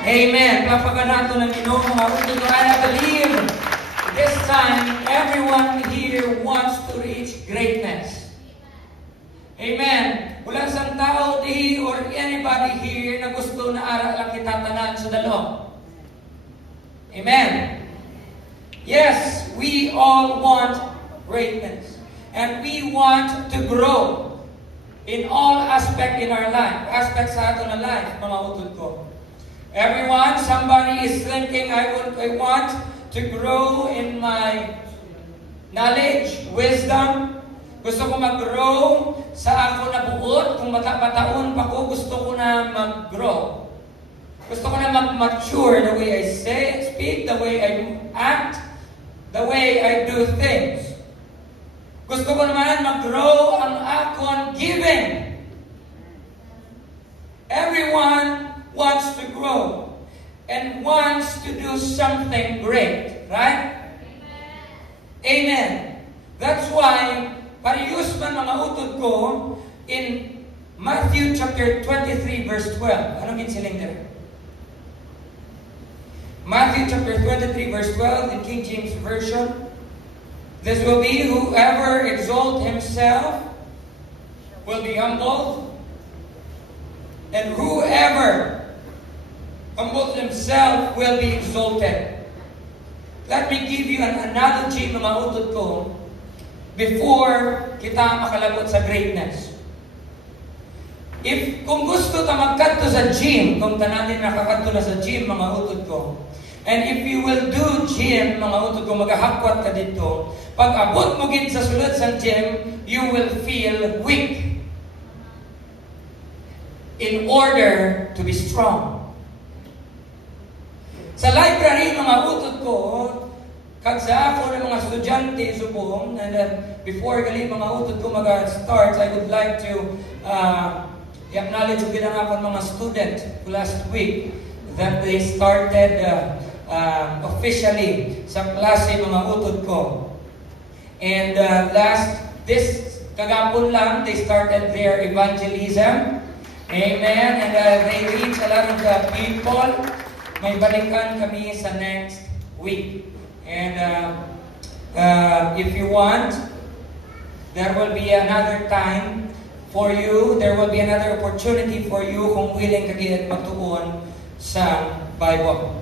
Amen. Plapagan nato ng Ginoo mga utod. And I believe this time everyone here wants to reach greatness. Amen. Walang isang tao di or anybody here na gusto na aral lang kitatanan sa dalo. Amen. Yes, we all want greatness. And we want to grow in all aspects in our life. Aspects sa ato na life, mga utod ko. Everyone, somebody is thinking, I want to grow in my knowledge, wisdom. Gusto ko mag-grow sa ako na buot. Kung bata-bataon pa ko, gusto ko na mag-grow. Gusto ko na mag-mature the way I speak, the way I act, the way I do things. Gusto ko naman mag-grow ang akong giving. Everyone wants to grow and wants to do something great, right? Amen. That's why, parehas man mga utod ko, in Matthew chapter 23 verse 12. Anong insiling there? Matthew chapter 23 verse 12 in King James Version. This will be, whoever exalts himself will be humbled, and whoever humbles himself will be exalted. Let me give you an analogy, mga utod ko, before kita makalabot sa greatness. Kung gusto ta magkadto sa gym, kung tananin nakakadto na sa gym, mga utod ko, and if you will do gym, mga utod ko, magahakwat ka dito, pag abot mo gid sa sulod sa gym, you will feel weak in order to be strong. Sa library, mga utod ko, kag sa ako ng mga estudyante subong, and then before gali mga utod ko mag-start, I would like to acknowledge yung ginangakon mga student last week that they started officially sa klase mga utod ko. And this kagapon lang, they started their evangelism. Amen. And they reach a lot of the people. May balikan kami sa next week. And if you want, there will be another time for you. There will be another opportunity for you kung willing kagiyat magtuon sa Bible.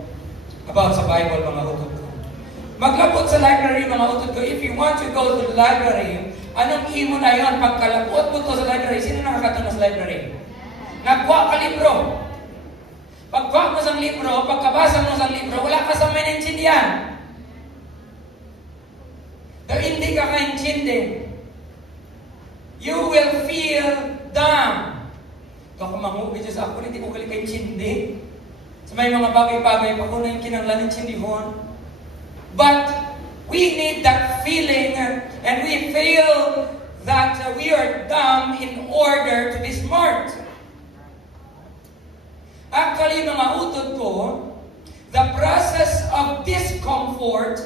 About sa Bible, mga utod ko. Maglabot sa library, mga utod ko. If you want to go to the library, anong imo na yun? Pagkalabot mo to sa library, sino nakakatun sa library? Nagkuha ka libro. Pagkuha mo sa libro, pagkabasa mo sa libro, wala ka sa maintindihan. Dahil hindi ka kaintindi. You will feel dumb. Ito ako manghugit sa ako, hindi ko kaintindi. Sa may mga bagay-bagay, pag una yung kinanglan intindihon. But we need that feeling, and we feel that we are dumb in order to be smart. Actually, mga utod ko, the process of discomfort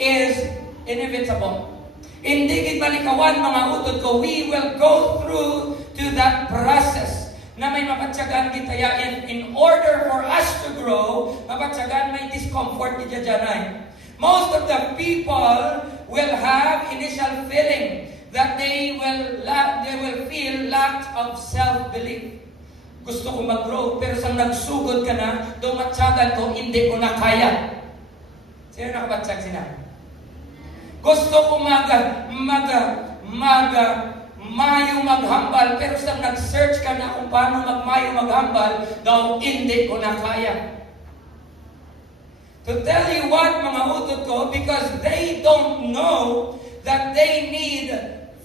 is inevitable. Hindi gid malikawan, mga utod ko, we will go through to that process na may mapatsagan kita in order for us to grow, mapatsagan may discomfort kita dyan. Most of the people will have initial feeling that they will feel lack of self-belief. Gusto ko mag-grow, pero sa nagsugod ka na, tumatsagan ko, hindi ko na kaya. Sino nakapatsag sila? Gusto ko mayo maghambal, pero sa nag-search ka na kung paano magmayo maghambal, daw hindi ko na kaya. To tell you what, mga utod ko, because they don't know that they need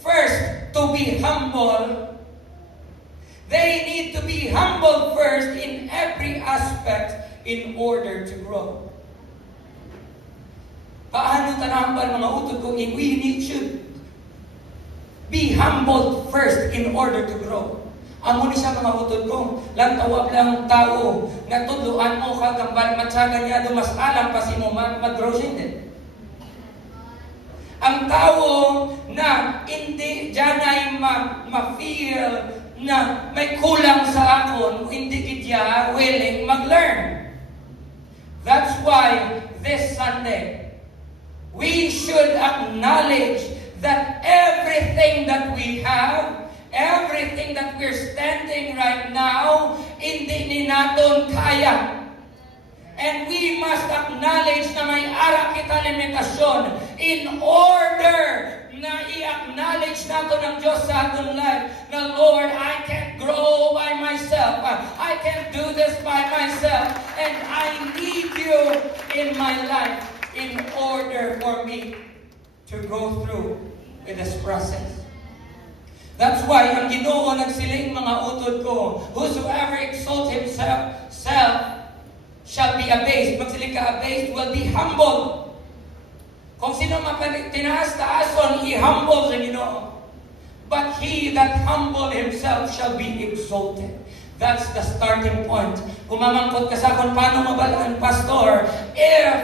first to be humble. They need to be humble first in every aspect in order to grow. Paano tanambal, mga utod ko? We should be humbled first in order to grow. Amo ni siya, mga utod ko. Lang tawag lang tao. Natudluan mo kagambal, matsaga niya do mas alam pa si mo mag-grow siya din. Ang tao na hindi dyan ay ma-feel na may kulang sa akon, hindi kitya willing mag-learn. That's why this Sunday, we should acknowledge that everything that we have, everything that we're standing right now, hindi ni naton kaya. And we must acknowledge na may ara kita limitasyon in order na i-acknowledge nato ng Diyos sa aton life na, Lord, I can't grow by myself. I can't do this by myself. And I need you in my life in order for me to go through with this process. That's why ang Ginoo nagsiling mga utod ko, whosoever exalts himself shall be abased. Magsiling ka abased will be humble. Kung sino tinaas-taason, i-humble sa Ginoo. But he that humble himself shall be exalted. That's the starting point. Kung mamangkot ka sa kung paano mabalaan, Pastor, if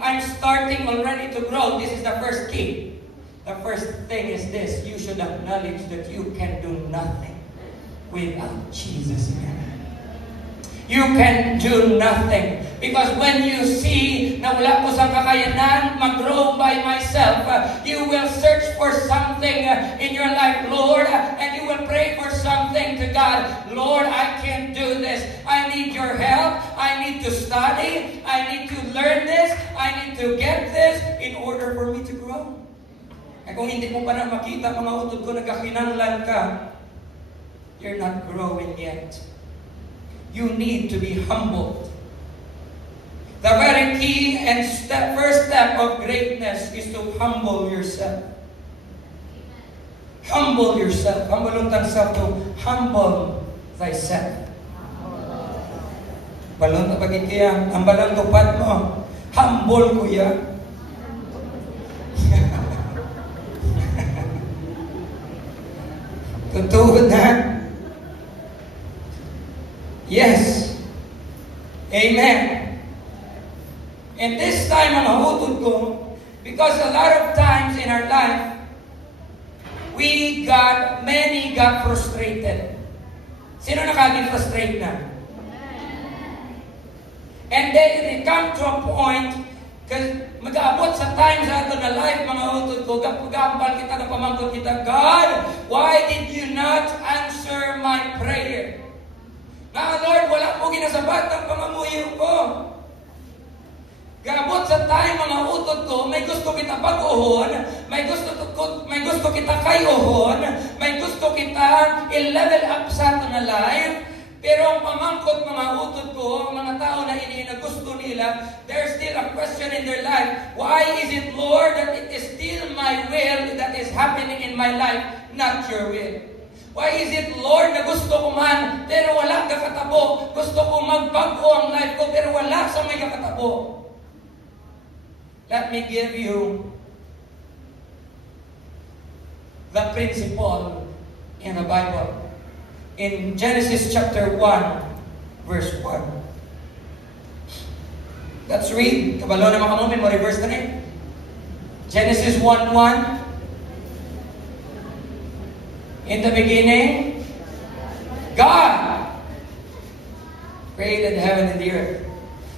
I'm starting already to grow, this is the first key. The first thing is this: you should acknowledge that you can do nothing without Jesus in your life. You can do nothing. Because when you see na wala ko sa kakayanan mag-grow by myself, you will search for something in your life, Lord, and you will pray for something to God. Lord, I can't do this. I need your help. I need to study. I need to learn this. I need to get this in order for me to grow. Eh kung hindi mo pa na makita mga utod ko, nagkakinanglan ka, you're not growing yet. You need to be humbled. The very key and first step of greatness is to humble yourself. Humble yourself. Humble yourself to humble thyself. Balon na bagay kaya, ang balang tupad mo, humble kuya. Totoo na. Yes. Amen. And this time, mga utod ko, because a lot of times in our life, many got frustrated. Sino nakaging frustrated na? And then it come to a point, kasi mag-aabot sa time sa ato na life, mga utod ko, gapagampal kita, kapamangkot kita, God, why did you not answer my prayer? Na, Lord, wala po ginasabat ang pangamuyo ko. Gabot sa time, mga utod ko, may gusto kita baguhon, may gusto kita kayuhon, may gusto kita i-level up sa ato na life, pero ang pamangkot, mga utod ko, mga tao na gusto nila, there's still a question in their life. Why is it, Lord, that it is still my will that is happening in my life, not your will? Why is it, Lord, na gusto ko man, pero wala kakatabo? Gusto ko magbago ang life ko, pero wala sa may kakatabo. Let me give you the principle in the Bible. In Genesis chapter 1, verse 1. Let's read. Kabalo na mga memory verse na rin. Genesis 1:1. In the beginning, God created heaven and the earth.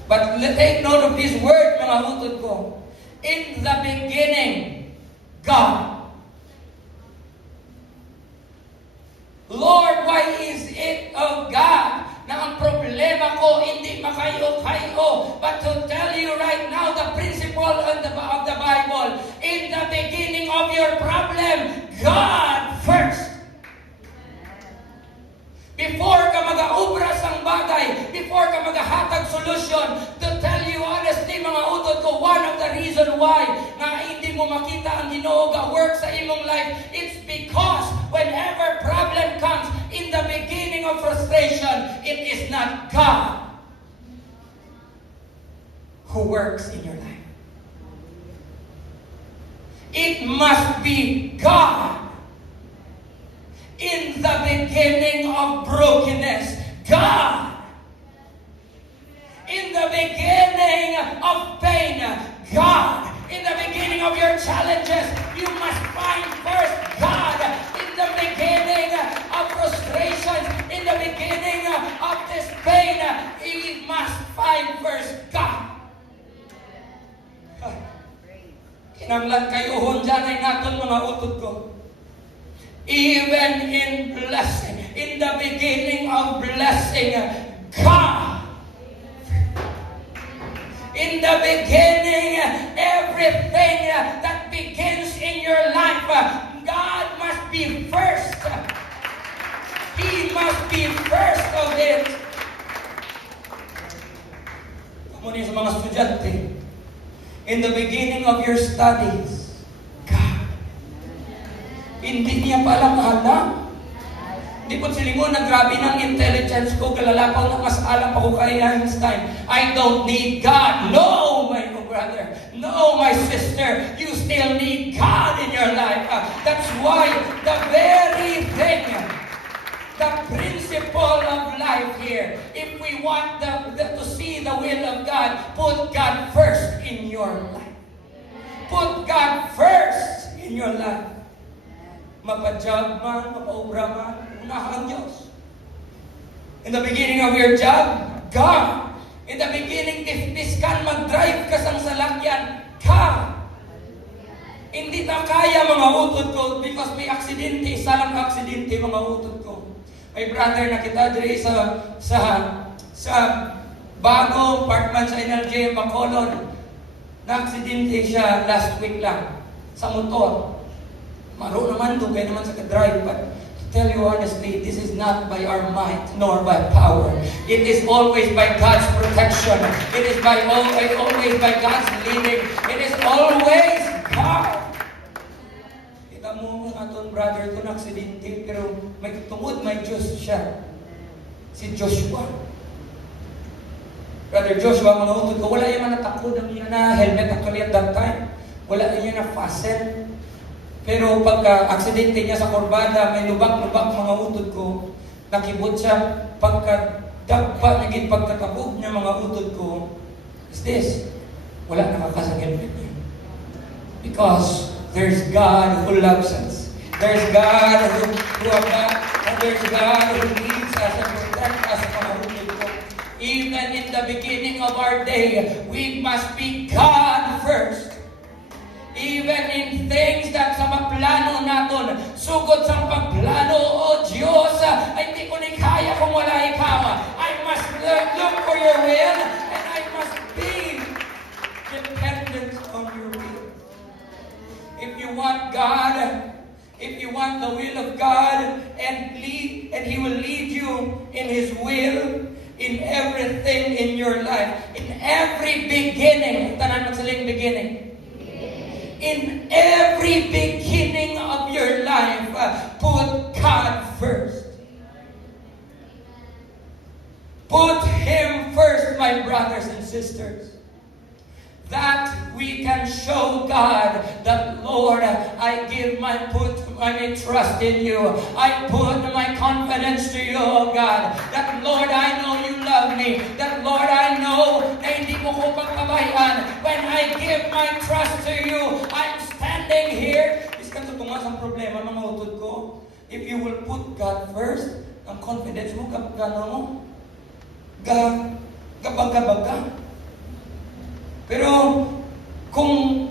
But take note of this word, mga hutod ko. In the beginning, God. Lord, why is it, oh God, na ang problema ko hindi makayo-kayo? But to tell you right now, the principle of the Bible, in the beginning of your problem, God first. Before ka mag-aubra sang bagay, before ka mag-hatag solution, to tell you honestly, mga utod ko, one of the reason why na hindi mo makita ang Ginoo ga work sa imong life, it's because whenever problem comes, in the beginning of frustration, it is not God who works in your life. It must be God. In the beginning of brokenness, God. In the beginning of pain, God. In the beginning of your challenges, you must find first God. In the beginning of frustrations, in the beginning of this pain, you must find life first, God. Kinanglan kayo dyan ay naton mga utod ko. Even in blessing, in the beginning of blessing, God. In the beginning, everything that begins in your life, God must be first. He must be first of it. Muna sa mga estudyante, in the beginning of your studies, God. Hindi niya palang alam. Hindi po silingon na grabe ng intelligence ko, kalalapaw na mas alam pa ko kay Einstein. I don't need God. No, my brother. No, my sister. You still need God in your life. That's why the very thing, the principle of life here, if we want to see the will of God, put God first in your life. Put God first in your life. Mapa-job man, mapa-obra man, unahan ang Diyos. In the beginning of your job, God. In the beginning, if this can mag-drive ka sang salakyan, God. Hindi na kaya mga utod ko because may aksidente, isa lang aksidente mga utod ko. May brother na kita diri sa bago apartment sa NLJ Bacolod. Na-aksidente siya last week lang sa motor. Maro naman doon, kaya naman sa ka-drive. But to tell you honestly, this is not by our might nor by power. It is always by God's protection. It is always by God's leading. It is always God. Kita mo ang atong brother ko na aksidente, pero may tungod, may Diyos siya. Si Joshua. Brother Joshua, mga utod ko, wala yung natakod ang niya na helmet actually at that time. Wala niya na fasten. Pero pagka-aksidente niya sa kurbada, may lubak-lubak mga utod ko, nakibot siya, pagka-dagpa, naging pagkatabog niya mga utod ko, is this, wala nakakasagin niya. Because there's God who loves us. There's God who and there's God who leads us and protects us mga utod ko. Even in the beginning of our day, we must be God first. Even in things that sa maplano naton, sugod sa pagplano, O Diyos, ay hindi ko ni kaya kung wala ikaw. I must look for your will, and I must be dependent on your will. If you want God, if you want the will of God, and He will lead you in His will, in everything in your life, in every beginning, tanan magsaling beginning. In every beginning of your life, put God first. Put Him first, my brothers and sisters. That we can show God that, Lord, I put my trust in you. I put my confidence to you, oh God. That, Lord, I know you love me. That, Lord, I know na hindi mo ko pagpabayaan. When I give my trust to you, I'm standing here. Iskan sa tungas ang problema, mga utod ko. If you will put God first, ang confidence mo, gano'n mo, gabag-gabag. Pero kung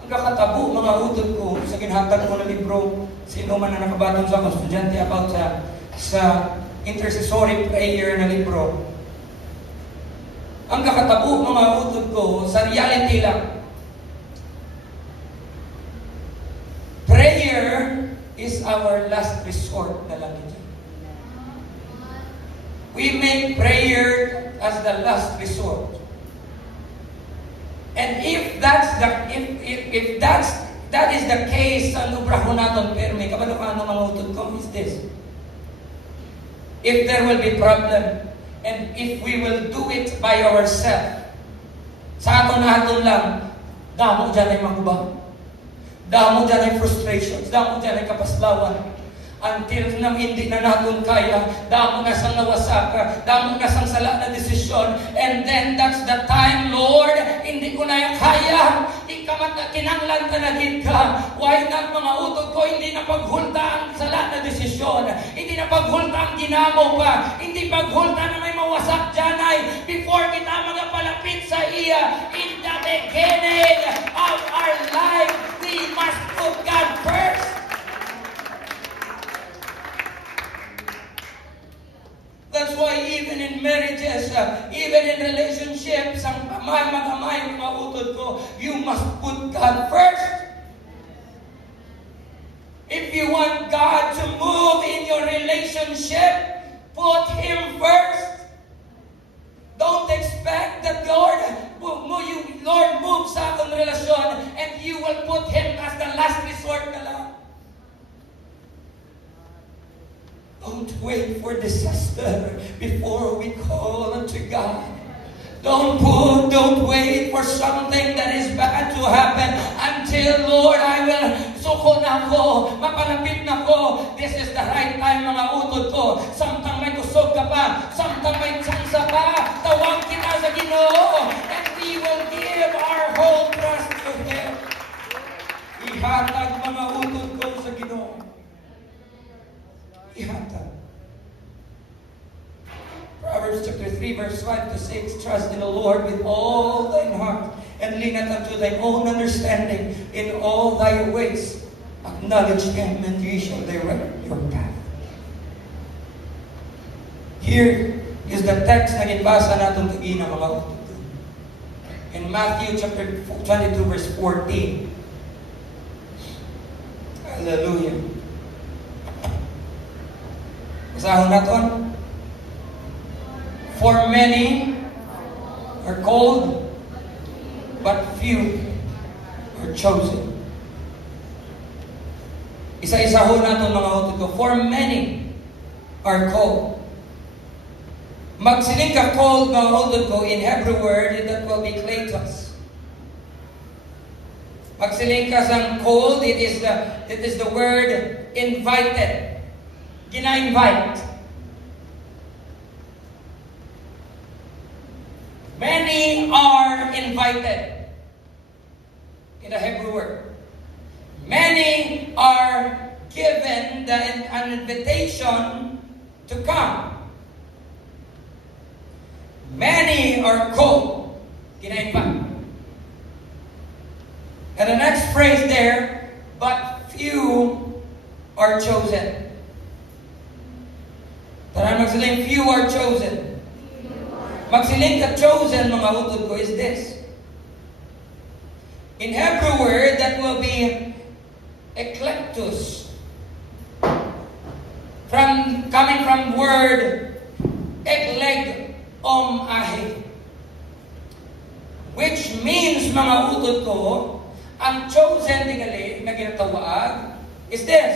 ang kakatabo, mga utod ko, sa ginhatag ko na libro, sino man na nakabatong sa mga estudyante about sa intercessory prayer na libro, ang kakatabo, mga utod ko, sa reality lang, prayer is our last resort na lang ito. We make prayer as the last resort. And if that is the case sa lubrahon natin, perme, kabalo ka ano mga utod ko, is this. If there will be problem, and if we will do it by ourselves, sa aton lang, damo dyan ay magubang. Damo dyan ay frustrations, damo dyan ay kapaslawan. Until na hindi na natin kaya, damo na sang nawasak, damo na sang sala na desisyon, and then that's the time, Lord, hindi ko na yung kaya, kinanglan ka na din ka. Why not, mga utod ko, hindi na paghulta ang sala na desisyon, hindi na paghulta ang ginamo pa, hindi paghulta na may mawasak dyan ay, before Hallelujah. In the beginning of our life, we must put God first. That's why even in marriages, even in relationships, ang mag-amay, mga utod ko, you must put God first. If you want God to move in your relationship, put Him first. Don't expect that Lord move sa akong relasyon and you will put Him as the last resort na lang. Don't wait for disaster before we call unto God. Don't wait for something that is bad to happen until, Lord, I will suko na ko, mapalapit na ko. This is the right time, mga utod ko. Samtang may kusog ka pa, samtang may tsansa pa, tawag kita sa Ginoo, and we will give our whole trust to Him. Ihatag, mga utod ko, sa Ginoo. Ihatag. Proverbs chapter 3, verse 5 to 6, trust in the Lord with all thine heart, and lean not unto thy own understanding. In all thy ways acknowledge Him, and He shall direct your path. Here is the text na ginbasa natin kagina, mga utod. In Matthew chapter 22, verse 14. Hallelujah. Basahon natin. For many are called, but few are chosen. Isa-isa ho natin, mga utod ko. For many are called. Magsiling ka called, mga utod ko, in Hebrew word, that will be kletos. Magsiling ka sang called, it is the word invited. Gina-invite. Many are invited in the Hebrew word. Many are given an invitation to come. Many are called. Gina-invite. And the next phrase there, but few are chosen. Tara, magsiling, few are chosen. Magsiling ka chosen, mga utod ko, is this. In Hebrew word, that will be eklektos. Coming from word ekleg ahi. Which means, mga utod ko, ang chosen tingali na ginatawag is this.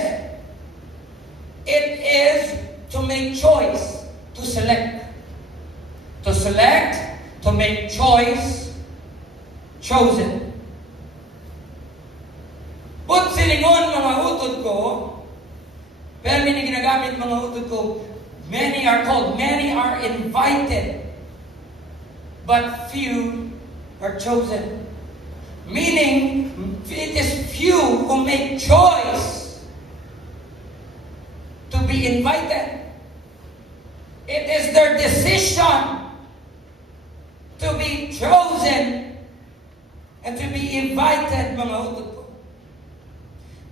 It is to make choice, to select. To select, to make choice, chosen. But silingon, mga utod ko, pero may ginagamit, mga utod ko, many are called, many are invited, but few are chosen. Meaning, it is few who make choice to be invited. It is their decision to be chosen and to be invited, mga utod ko.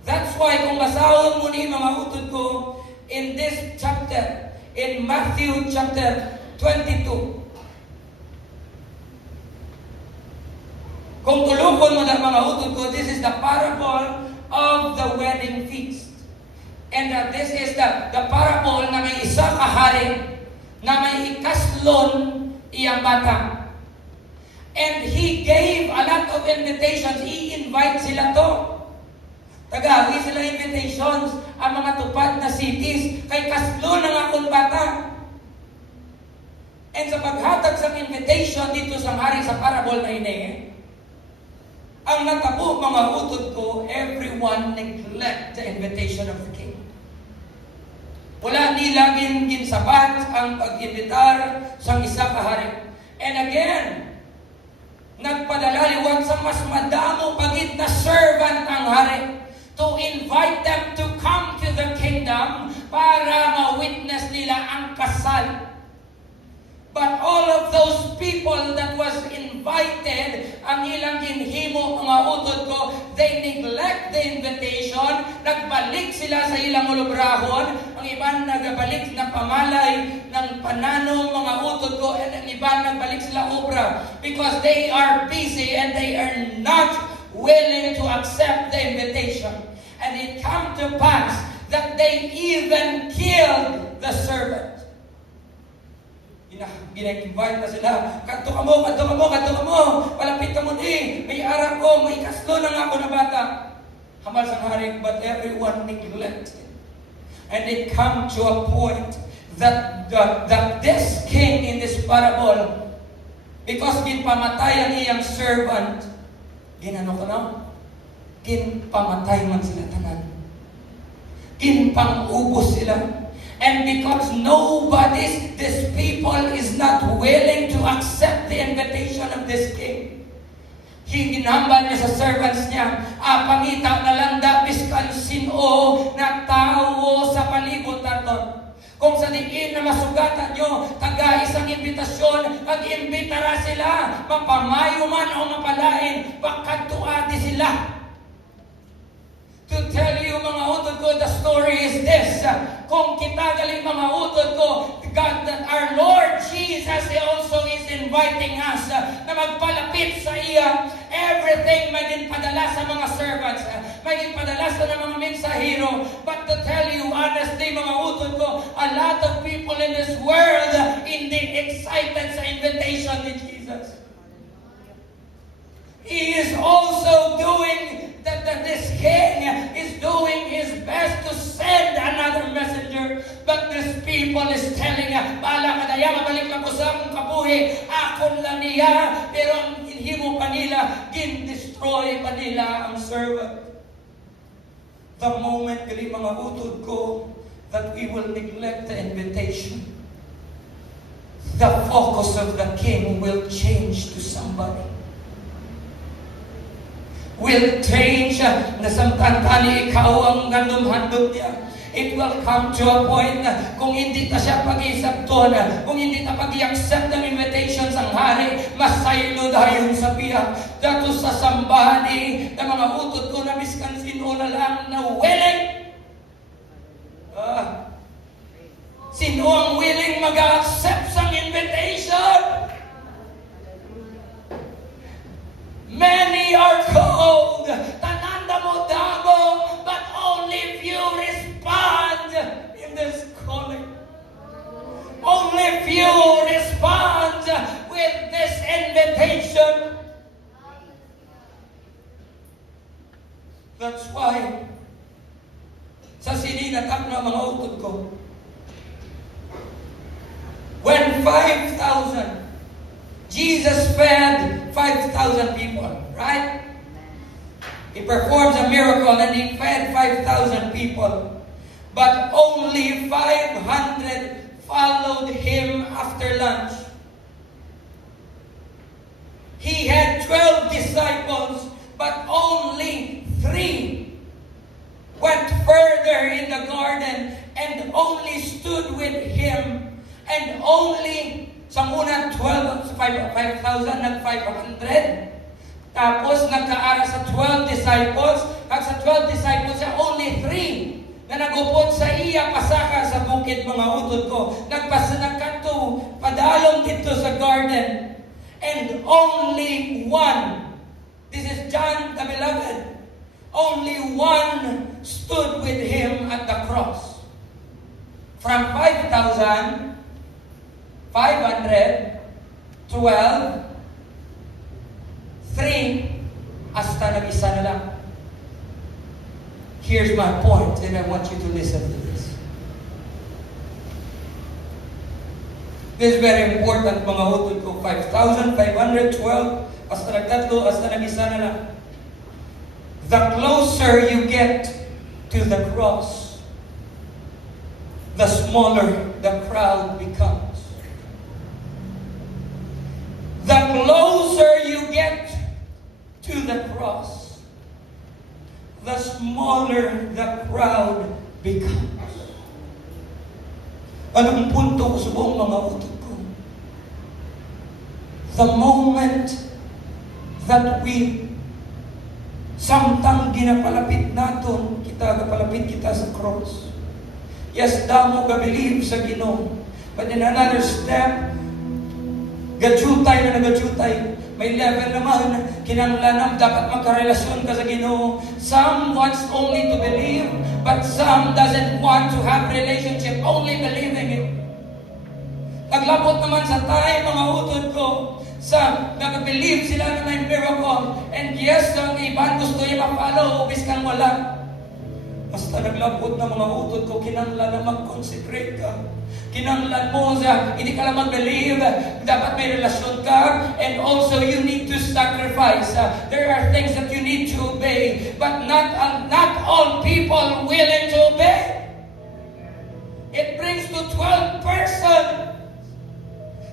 That's why kung basahon mo ni, mga utod ko, in this chapter, in Matthew chapter 22, kung tulukon mo na, mga utod ko, this is the parable of the wedding feast. And this is the parable na may isa kahari na may ikaslon iyang bata. And He gave a lot of invitations. He invite sila to. Tagawi sila invitations ang mga tupad na cities kay kaslo ng akong bata. And sa paghatag sa invitation dito sa hari sa parable na ini, ang natabo, mga utod ko, everyone neglect the invitation of the king. Wala nila ginsabat ang pag-invitar sa isa kahari. And again, nagpadala liwat sa mas madamo pagit na servant ang hari to invite them to come to the kingdom para ma-witness nila ang kasal. But all of those people that was invited invited ang ilang ginhimo mga utod ko, they neglect the invitation, nagbalik sila sa ilang ulubrahon, ang iban nagbalik na pamalay ng pananong mga utod ko, and ang iban nagbalik sila obra because they are busy and they are not willing to accept the invitation. And it come to pass that they even killed the servant. Gina-invite na sila, kanto ka mo, palapit ka mo may arap ko, may kaslo na nga ako na bata. Hamal sa haring, but everyone neglected. And it come to a point that this king in this parable, because ginpamatay ang iyang servant, ginano ko na? Ginpamatay man sila tanan. Ginpang-ubos sila. And because these people is not willing to accept the invitation of this king, ginambal niya sa servants niya, pangita na lang biskan sino na tao sa palibot naton. Kung sa diin na masugatan nyo, taga isang imbitasyon, mag-imbitara sila, mapamayo man o mapalain, pagkantuati sila. To tell you mga utod ko, the story is this. Kung kita galing mga utod ko, God, that our Lord Jesus also is inviting us na magpalapit sa iya. Everything maging padala sa mga servants, maging padala sa mga mensahero. But to tell you honestly mga utod ko, a lot of people in this world hindi excited sa invitation ni Jesus. He is also doing this king is doing his best to send another messenger, but this people is telling bala ka daya, mabalik lang ko sa akong kabuhi, akon lang niya, pero ang himo pa nila, gin-destroy pa nila ang servant. The moment gali mga utod ko that we will neglect the invitation, the focus of the king will change to somebody. Will change na samtantali ikaw ang gandum-handog niya. It will come to a point na kung hindi ta siya pag-isabton, kung hindi ta pag-i-accept ng invitations ang hari, masaylo dahil sa biya. Dato sa sambahan ng mga utod ko na miskan sino na lang na willing. Sino ang willing mag-accept sa invitation? Many are called, tananda mo damo, but only few respond in this calling. Only few respond with this invitation. That's why, sa sininatap na mga utod ko, when 5,000, Jesus fed 5,000 people, right? He performs a miracle and he fed 5,000 people. But only 500 followed him after lunch. He had 12 disciples, but only 3 went further in the garden and only stood with him, and only sa muna 5,000 nag-500. Tapos nagkaara sa 12 disciples. Kag sa 12 disciples siya, only 3 na nagupod sa iya pasaka sa bukid mga utod ko. Nagkanto, padalong dito sa garden. And only 1, this is John the Beloved, only 1 stood with him at the cross. From 5,000, 500, 12, 3, hasta nag-isa na lang. Here's my point, and I want you to listen to this. This is very important, mga utod ko. 5,000, 500, 12, hasta nagtatlo, hasta nag-isa na lang. The closer you get to the cross, the smaller the crowd becomes. The closer you get to the cross, the smaller the crowd becomes. Anong punto ko sa buong mga utod ko? The moment that we samtang ginapalapit naton, gapalapit kita sa cross. Yes, damo ga-believe sa Ginoo. But in another step, gadjutay na nagadjutay. May level naman, kinanglanam, dapat magkarelasyon ka sa Ginoo. Some wants only to believe, but some doesn't want to have relationship, only believing it. Naglabot naman sa time, mga utod ko, sa nag-believe sila na may miracle. And yes, ang iban gusto niya ma-follow, ubis kang wala. Basta naglabot na mga utod ko, kinanglan na mag-consecrate ka. Kinanglan mo sa, hindi ka lang mag-believe, dapat may relasyon ka, and also you need to sacrifice. There are things that you need to obey, but not all people willing to obey. It brings to 12 person.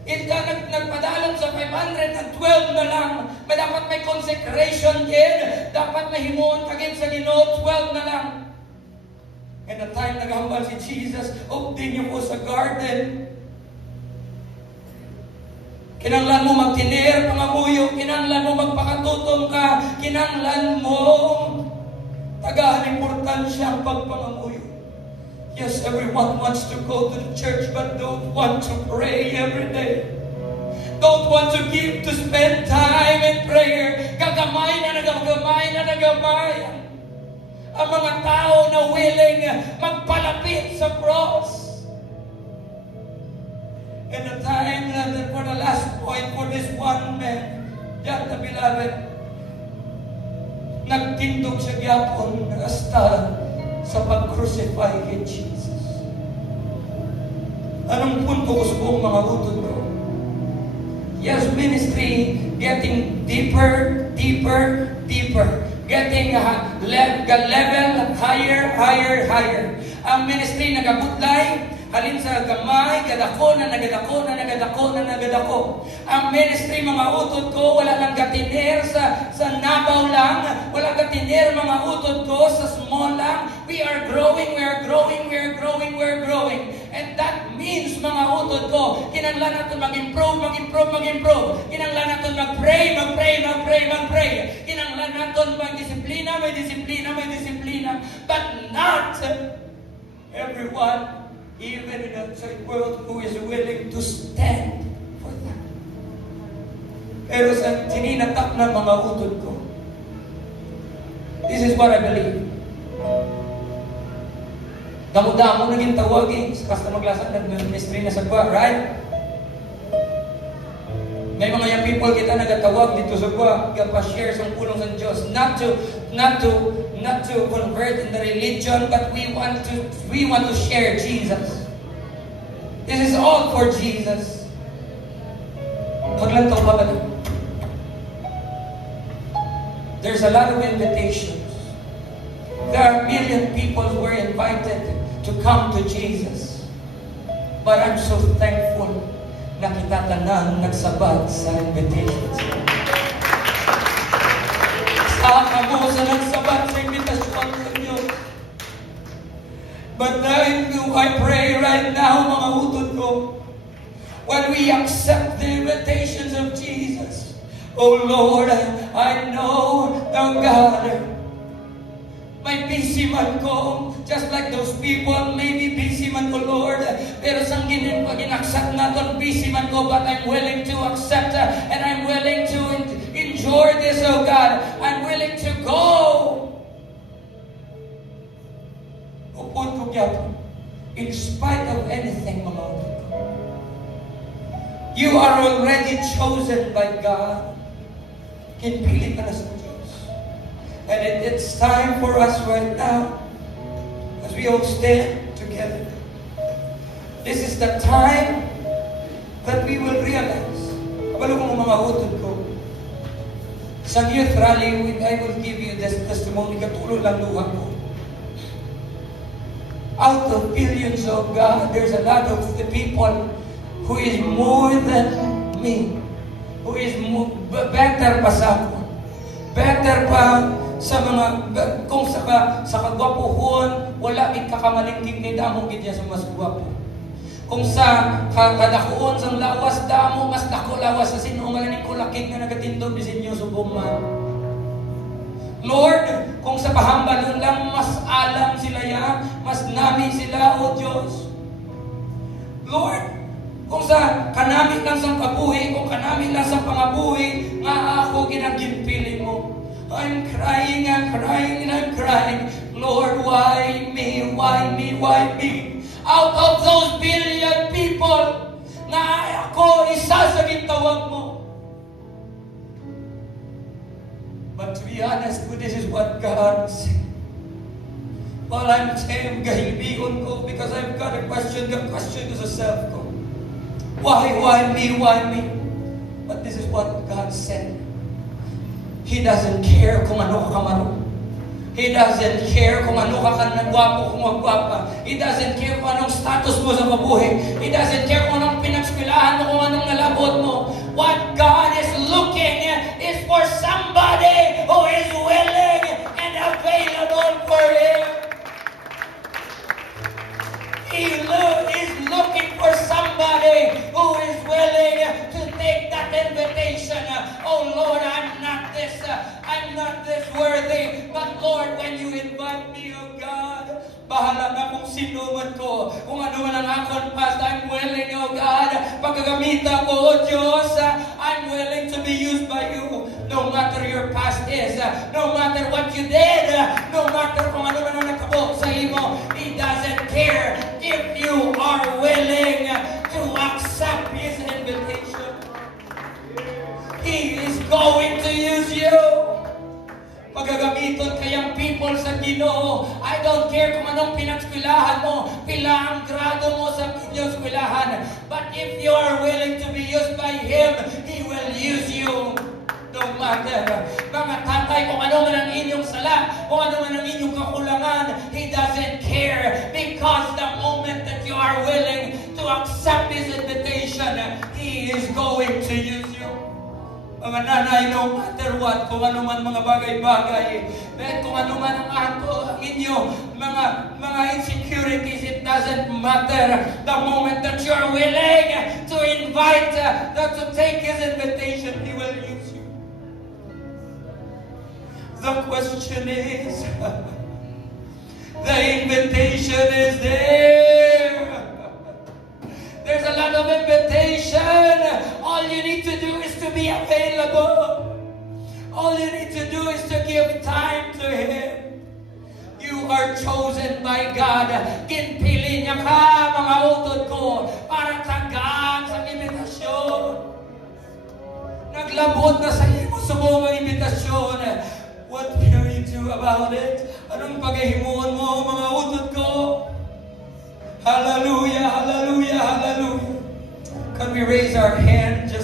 Ika nagpadalong sa 512 na lang, may dapat may consecration din, dapat mahimuon ka din sa Ginoo, 12 na lang. And the time nagahambal si Jesus, obtain niyo po sa garden. Kinanglan mo magtinir, pangamuyo, kinanglan mo magpakatutom ka, kinanglan mo tagahan importansya ang pagpangamuyo. Yes, everyone wants to go to the church but don't want to pray every day. Don't want to give, to spend time in prayer. Gagamay na nagamay. Ang mga tao na willing magpalapit sa cross. And the time that for the last point for this one man, John the Beloved, nagtindog siya gyapon hasta sa pag-crucify kay Jesus. Anong punto ko sa buong mga utod ko? Yes, ministry getting deeper. Getting level higher. Ang ministry nagabudlay, halin sa gamay, gadako. Ang ministry, mga utod ko, wala lang gatiner sa nabaw lang, wala gatiner mga utod ko sa small lang. We are growing. And that means, mga utod ko, kinanglan natin mag-improve. Kinanglan natin mag-pray. Kinanglan natin may disiplina. But not everyone, even in the outside world, who is willing to stand for that. Pero sa tininatak na mga utod ko, this is what I believe. Damo-damo naging tawagin, kasta maglasan ng ministry na sagwa, right? May mga young people kita nagatawag dito sa sagwa, gapa-share sa pulong sa Diyos, not to convert in the religion, but we want to share Jesus. This is all for Jesus. Paglantaw pa ba? There's a lot of invitations. There are million people who are invited to come to Jesus. But I'm so thankful na kita tanan nagsabad sa invitations. Saka mo sa nagsabad sa invitasyon sa Diyos. But I pray right now, mga utod ko, when we accept the invitations of Jesus, oh Lord, I know, oh God, may busy man ko, just like those people, maybe busy man ko, Lord, pero sang ginaksak natin, busy man ko, but I'm willing to accept, and I'm willing to endure this, oh God. I'm willing to go. Upon ko gyapon, in spite of anything, mga utod ko, you are already chosen by God. Kinpili ka na sa Diyos. And it's time for us right now, as we all stand together. This is the time that we will realize. Kabalo kong mga utod ko. Sa youth rally, I will give you this testimony. Katulo lang luha ko. Out of billions of God, there's a lot of the people who is more than me. Who is better pa sa ako. Better pa sa mga, kung sa kagwapuhon, wala gid kakamalingking ni damo gid sa mas gwapo. Kung sa kadakuon sang lawas damo, mas dako lawas sa sinungaling ko lakik nga nagatindog bisin nyo subong man. Lord, kung sa pahambalon lang, mas alam sila yan, mas nami sila, O Diyos. Lord, kung sa kanami lang sa kabuhi, kung kanami lang sa pangabuhi, nga ako ginagimpiling mo. I'm crying, and I'm crying. Lord, why me, why me, why me? Out of those billion people, na ako isa sa gitawag mo. But to be honest, this is what God said. All I'm saying, gahibigon ko, because I've got a question to the self ko. Why me, why me? But this is what God said. He doesn't care kung ano ka marunong. He doesn't care kung ano ka nagwapo, kung magwapa. He doesn't care kung anong status mo sa mabuhay. He doesn't care kung anong pinagskwilahan mo, kung anong nalabot mo. What God is looking is for somebody who is willing and available for Him. He is looking for somebody who is willing to take that invitation. Oh Lord, I'm not this worthy. But Lord, when you invite me, oh God, bahala na kung sino man ko, kung ano man ang akong past, I'm willing, oh God, pagkagamitan ko, oh Diyos, I'm willing to be used by you. No matter your past is, no matter what you did, no matter kung ano man ang nakabok sa imo, He doesn't care if you are willing to accept His invitation. He is going to use you. Magagamiton kayang people sa Ginoo. I don't care kung anong pinagskwilahan mo, pila ang grado mo sa inyong skwilahan. But if you are willing to be used by Him, He will use you. No matter. Mga tatay, kung ano man ang inyong sala, kung ano man ang inyong kakulangan, He doesn't care. Because the moment that you are willing to accept His invitation, He is going to use you. Mga nanay, no matter what, kung ano man mga bagay-bagay, kung ano man ang inyo, mga insecurities, it doesn't matter. The moment that you're willing to invite, to take His invitation, He will use you. The question is, the invitation is there. There's a lot of invitation. All you need to do is to be available. All you need to do is to give time to Him. You are chosen by God. Ginpili niya ka, mga utod ko, para tagaan sa invitasyon. Naglabot na sa imo sa mga invitasyon. What can you do about it? Anong paghihimuon mo, mga utod ko? Hallelujah, hallelujah, hallelujah. Can we raise our hand just